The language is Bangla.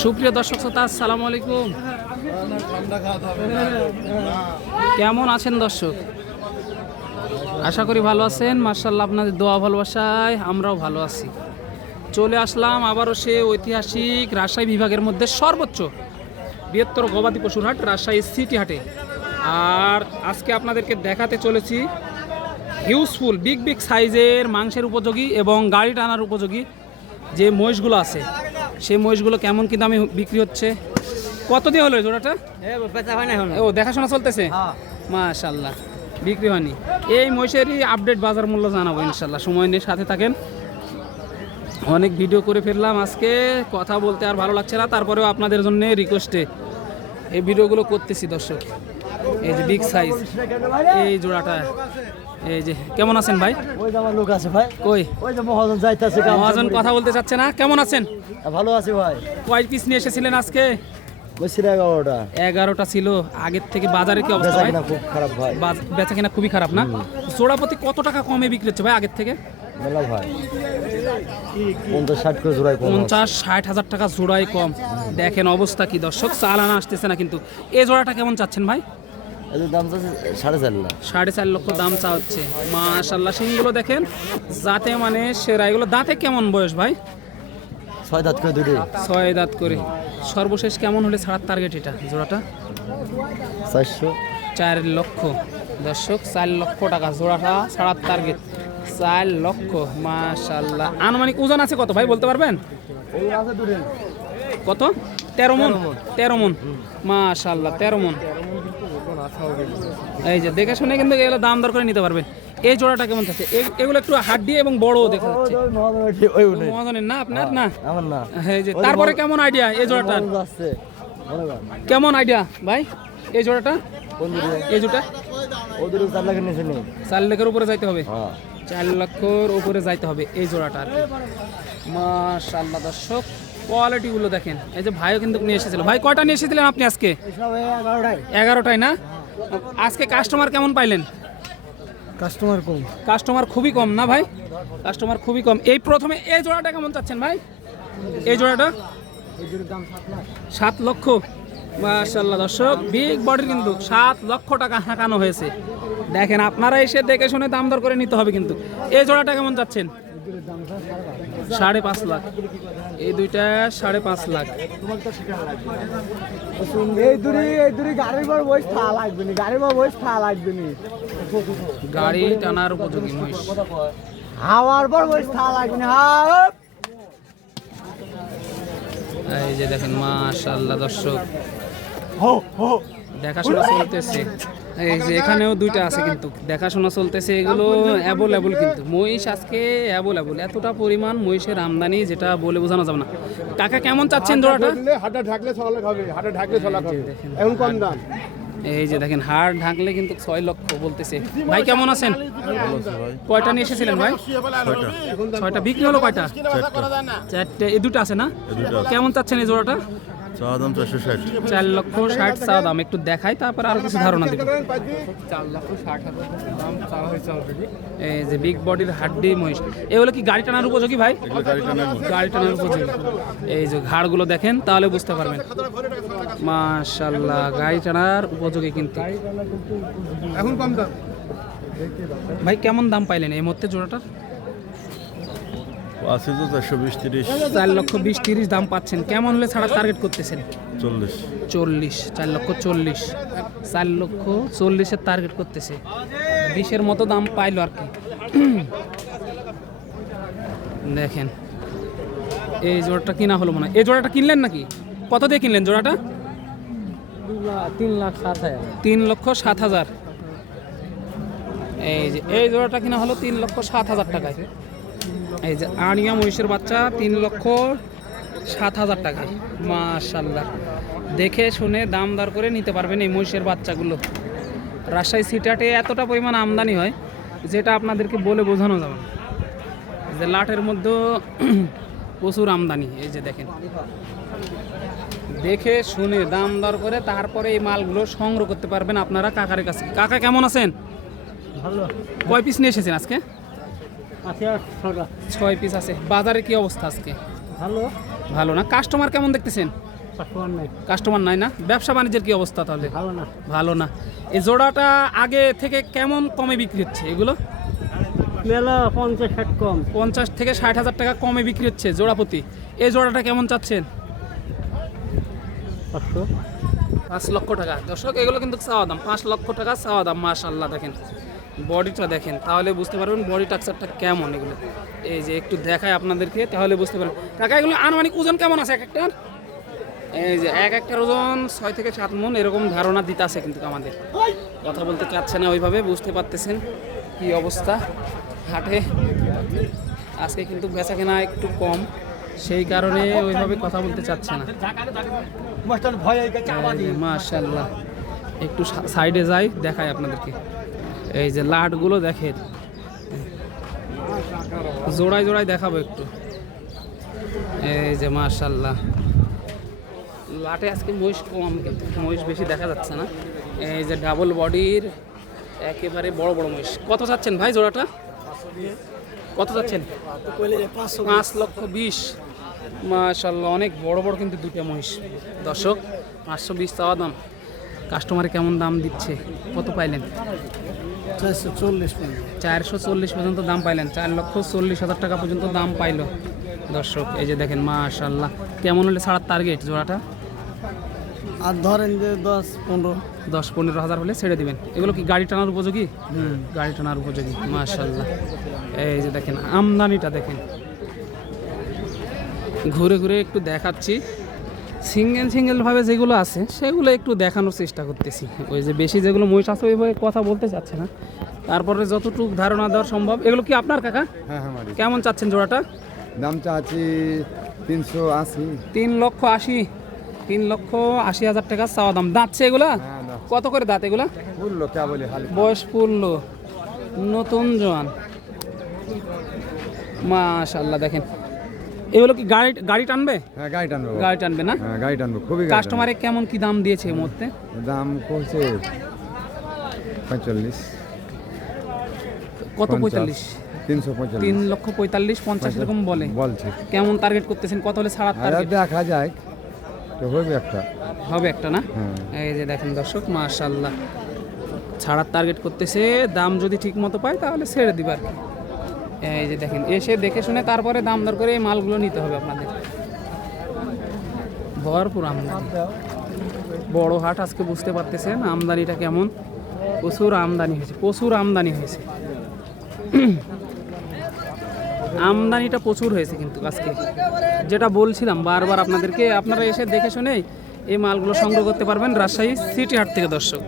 সুপ্রিয় দর্শক শ্রোতা, আসসালামু আলাইকুম। কেমন আছেন দর্শক? আশা করি ভালো আছেন। মার্শাল্লাহ আপনাদের দোয়া ভালোবাসায় আমরাও ভালো আছি। চলে আসলাম আবারও সে ঐতিহাসিক রাজশাহী বিভাগের মধ্যে সর্বোচ্চ বৃহত্তর গবাদি পশুর হাট, রাজশাহী সিটি হাটে। আর আজকে আপনাদেরকে দেখাতে চলেছি হিউজফুল বিগ বিগ সাইজের মাংসের উপযোগী এবং গাড়ি টানার উপযোগী যে মহিষগুলো আছে। সেই মহিষগুলো কেমন কি দামে বিক্রি হচ্ছে? কত দিয়ে হলো জোড়াটা? হয় ও দেখাশোনা চলতেছে? হ্যাঁ। মাশাল্লাহ বিক্রি হয়নি। এই মহিষেরই আপডেট বাজার মূল্য জানাব ইনশাল্লাহ সময় নিয়ে সাথে থাকেন। অনেক ভিডিও করে ফেললাম আজকে কথা বলতে আর ভালো লাগছে না। তারপরেও আপনাদের জন্য রিকোয়েস্টে এই ভিডিওগুলো করতেছি দর্শক। এই যে বিগ সাইজ এই জোড়াটা। এই যে কেমন আছেন ভাই? ওই যে আমার লোক আছে ভাই। কই? ওই যে মহাজন যাইতাছে মহাজন কথা বলতে চাচ্ছে না। কেমন আছেন? ভালো আছে ভাই। কয় পিস নিয়ে এসেছিলেন আজকে? এগারোটা। ছিল। আগের থেকে বাজারে কি অবস্থা ভাই? খুব খারাপ ভাই। বেচা কিনা খুবই খারাপ না? জোড়াপতি কত টাকা কমে বিক্রি হচ্ছে ভাই আগের থেকে? মেলা ভাই। পঞ্চাশ ষাট করে জোড়ায় কম পঞ্চাশ ষাট হাজার টাকা জোড়াই কম। দেখেন অবস্থা কি দর্শক চালানা আসতেছে না কিন্তু। এই জোড়াটা কেমন চাচ্ছেন ভাই? এদের দাম তো সাড়ে চার লাখ। সাড়ে চার লক্ষ দাম চা হচ্ছে মাশাল্লাহ সিংগুলো দেখেন যাতে মানে সেরা। এগুলো দাঁতে কেমন বয়স ভাই? ছয় দাঁত করে দুটি। ছয় দাঁত করে। সর্বশেষ কেমন হলে ছাড়ার টার্গেট এটা? জোড়াটা? চারশো। চার লক্ষ। দর্শক চার লক্ষ টাকা জোড়াটা ছাড়ার টার্গেট চার লক্ষ মাশাল্লাহ। আনুমানিক ওজন আছে কত ভাই বলতে পারবেন? কত? তেরো মন। তেরো মন। মাশাল্লাহ তেরো মন। এই যে দেখে শুনে কিন্তু এগুলো দাম দর করে নিতে পারবেন এই জোড়াটা কেমন থাকছে এগুলো একটু হাড্ডি এবং বড় দেখা যাচ্ছে। মহাজনের না আপনার? না? আমার না। এই যে তারপরে কেমন আইডিয়া এই জোড়াটা মনে কেমন আইডিয়া ভাই এই জোড়াটা? এই জোড়া চার লাখের উপরে যাইতে হবে। হ্যাঁ। চার লক্ষর উপরে যাইতে হবে এই জোড়াটা আর মাশাল্লাহ দর্শক কোয়ালিটিগুলো দেখেন। এই যে ভাইও কিন্তু নিয়ে এসেছিল। ভাই কয়টা নিয়ে এসেছিলেন আপনি আজকে? এগারোটায় না? আজকে কাস্টমার কেমন পাইলেন? কাস্টমার কম। কাস্টমার খুবই কম না ভাই? কাস্টমার খুবই কম। এই প্রথমে এই জোড়াটা কেমন চাচ্ছেন ভাই? এই জোড়াটা? সাত লক্ষ। মাশাল্লাহ দর্শক বিগ বডির কিন্তু সাত লক্ষ টাকা হাঁকানো হয়েছে। দেখেন আপনারা এসে দেখে শুনে দাম দর করে নিতে হবে কিন্তু। এই জোড়াটা কেমন চাচ্ছেন? সাড়ে পাঁচ লাখ। এই দুইটা সাড়ে পাঁচ লাখ। এই দূরে এই দূরে গাড়ির পর বয়স থা লাগবে না গাড়ির পর বয়স থা লাগবে না। গাড়ি টানার উপযোগী মহিষ। হাওয়ার পর বয়স থা লাগবে না এই যে দেখেন মাশাল্লাহ দর্শক। হো হো। দেখাশোনা চলতেছে। এই যে এখানেও দুইটা আছে কিন্তু দেখাশোনা চলতেছে এগুলো অ্যাভেলেবল কিন্তু। মহিষ আজকে অ্যাভেলেবল এতটা পরিমাণ মহিষের আমদানি যেটা বলে বোঝানো যাবে না। কাকা কেমন চাচ্ছেন জোড়াটা? ঢাকলে হাটে ঢাকলে হাটে হবে। এখন কম দাম। এই যে দেখেন হাড় ঢাকলে কিন্তু ছয় লক্ষ বলতেছে। ভাই কেমন আছেন? কয়টা নিয়ে এসেছিলেন ভাই? ছয়টা। বিক্রি হলো কয়টা? চারটে। এই দুটো আছে না? কেমন চাচ্ছেন এই জোড়াটা? চা দাম চারশো ষাট চার লক্ষ ষাট চা দাম একটু দেখাই তারপর আরও কিছু ধারণা দিব। এই যে বিগ বডির হাড্ডি মহিষ এগুলো কি গাড়ি টানার উপযোগী ভাই? গাড়ি টানার গাড়ি টানার উপযোগী। এই যে ঘাড়গুলো দেখেন তাহলে বুঝতে পারবেন। মাশাল্লাহ গাড়ি টানার উপযোগী কিন্তু। এখন কম দাম। ভাই কেমন দাম পাইলেন এই মুহূর্তে জোড়াটার? আছে তো চারশো বিশ তিরিশ। চার লক্ষ বিশ তিরিশ দাম পাচ্ছেন। কেমন হলে ছাড়া টার্গেট করতেছেন? চল্লিশ। চল্লিশ চার লক্ষ চল্লিশ। চার লক্ষ চল্লিশের টার্গেট করতেছে। বিশের মতো দাম পাইলো আর কি। দেখেন এই জোড়াটা কিনা হলো মনে হয়। এই জোড়াটা কিনলেন নাকি? কত দিয়ে কিনলেন জোড়াটা? তিন লাখ সাত হাজার তিন লক্ষ সাত হাজার। এই যে এই জোড়াটা কিনা হলো তিন লক্ষ সাত হাজার টাকায়। এই যে আড়িয়া মহিষের বাচ্চা তিন লক্ষ সাত হাজার টাকা। মাশাল্লাহ দেখে শুনে দাম দর করে নিতে পারবেন এই মহিষের বাচ্চাগুলো। রাজশাহী সিটাটে এতটা পরিমাণ আমদানি হয় যেটা আপনাদেরকে বলে বোঝানো যাবে না। যে লাটের মধ্যেও প্রচুর আমদানি এই যে দেখেন। দেখে শুনে দাম দর করে তারপরে এই মালগুলো সংগ্রহ করতে পারবেন আপনারা কাকার কাছে কাকা কেমন আছেন? ভালো। কয় পিস নিয়ে এসেছেন আজকে? ছয় পিস আছে। বাজারে কি অবস্থা আজকে? ভালো। ভালো না? কাস্টমার কেমন দেখতেছেন? কাস্টমার নাই। না? ব্যবসা বাণিজ্যের কি অবস্থা তাহলে? ভালো না। ভালো না। এই জোড়াটা আগে থেকে কেমন কমে বিক্রি হচ্ছে এগুলো? মেলা পঞ্চাশ ষাট কম। পঞ্চাশ থেকে ষাট হাজার টাকা কমে বিক্রি হচ্ছে জোড়া প্রতি। এই জোড়াটা কেমন চাচ্ছেন? পাঁচ লক্ষ টাকা। দর্শক এগুলো কিন্তু চাওয়া দাম। পাঁচ লক্ষ টাকা চাওয়া দাম মাশাল্লাহ দেখেন। বডিটা দেখেন, তাহলে বুঝতে পারবেন বডি টাকচারটা কেমন এগুলো। এই যে একটু দেখায় আপনাদেরকে, তাহলে বুঝতে পারবেন। টাকা এগুলো আনুমানিক ওজন কেমন আছে এক একটার? এই যে এক একটার ওজন ছয় থেকে সাত মন এরকম ধারণা দিতে আছে কিন্তু আমাদের। কথা বলতে চাচ্ছে না ওইভাবে, বুঝতে পারতেছেন কি অবস্থা হাটে। আজকে কিন্তু বেচা কেনা একটু কম, সেই কারণে ওইভাবে কথা বলতে চাচ্ছে না। মাশাল্লাহ একটু সাইডে যাই দেখায় আপনাদেরকে। এই যে লাটগুলো দেখেন। জোড়ায় জোড়ায় দেখাবো একটু। এই যে মাশাল্লাহ লাটে আজকে মহিষ কম, কিন্তু মহিষ বেশি দেখা যাচ্ছে না। এই যে ডাবল বডির একেবারে বড় বড় মহিষ। কত চাচ্ছেন ভাই জোড়াটা? কত চাচ্ছেন? পাঁচ লক্ষ বিশ। মাশাল্লাহ অনেক বড় বড় কিন্তু দুটো মহিষ। দর্শক, পাঁচশো বিশ চাওয়া দাম। কাস্টমারে কেমন দাম দিচ্ছে? কত পাইলেন? চারশো চল্লিশ পর্যন্ত। দাম পাইলেন। চার লক্ষ চল্লিশ হাজার টাকা পর্যন্ত দাম পাইলো। দর্শক এই যে দেখেন মাশাল্লাহ কেমন হলে ছাড়ার টার্গেট জোড়াটা? আর ধরেন যে দশ পনেরো। দশ পনেরো হাজার হলে ছেড়ে দিবেন। এগুলো কি গাড়ি টানার উপযোগী? হুম। গাড়ি টানার উপযোগী মাশাল্লাহ এই যে দেখেন আমদানিটা দেখেন। ঘুরে ঘুরে একটু দেখাচ্ছি। সিঙ্গেল সিঙ্গেল ভাবে যেগুলো আছে সেগুলো একটু দেখানোর চেষ্টা করতেছি। ওই যে বেশি যেগুলো মহিষ আছে ওইভাবে কথা বলতে চাচ্ছে না তারপরে যতটুকু ধারণা দেওয়া সম্ভব এগুলো কি আপনার কাকা? হ্যাঁ হ্যাঁ কেমন চাচ্ছেন জোড়াটা? দাম চাচ্ছি তিনশো আশি। তিন লক্ষ আশি তিন লক্ষ আশি হাজার টাকা চাওয়া দাম। দাঁতছে এগুলা? হ্যাঁ কত করে দাঁত এগুলা? বলল কে বলে বয়স পূর্ণ নতুন জোয়ান। মাশাল্লাহ দেখেন। এগুলো কি গাড়ি গাড়ি টানবে? হ্যাঁ গাড়ি টানবো। গাড়ি টানবে না? হ্যাঁ গাড়ি টানবো। খুবই কাস্টমারে কেমন কি দাম দিয়েছে এই মুহূর্তে? দাম করছে পঁয়তাল্লিশ। কত। পঁয়তাল্লিশ? তিনশো তিন লক্ষ পঁয়তাল্লিশ পঞ্চাশ এরকম বলে। বলছে। কেমন টার্গেট করতেছেন? কত হলে ছাড়ার টার্গেট দেখা যায় তো হবে একটা। হবে একটা না? হ্যাঁ। এই যে দেখেন দর্শক মাশাল্লাহ ছাড়ার টার্গেট করতেছে দাম যদি ঠিক মতো পায় তাহলে ছেড়ে দিবার এই যে দেখেন, এসে দেখে শুনে তারপরে দাম দর করে এই মালগুলো নিতে হবে আপনাদের। ভরপুর আমদানি। বড় হাট আজকে বুঝতে পারতেছেন আমদানিটা কেমন। প্রচুর আমদানি হয়েছে, প্রচুর আমদানি হয়েছে। আমদানিটা প্রচুর হয়েছে কিন্তু আজকে। যেটা বলছিলাম বারবার আপনাদেরকে, আপনারা এসে দেখে শুনে এই মালগুলো সংগ্রহ করতে পারবেন রাজশাহী সিটি হাট থেকে দর্শক।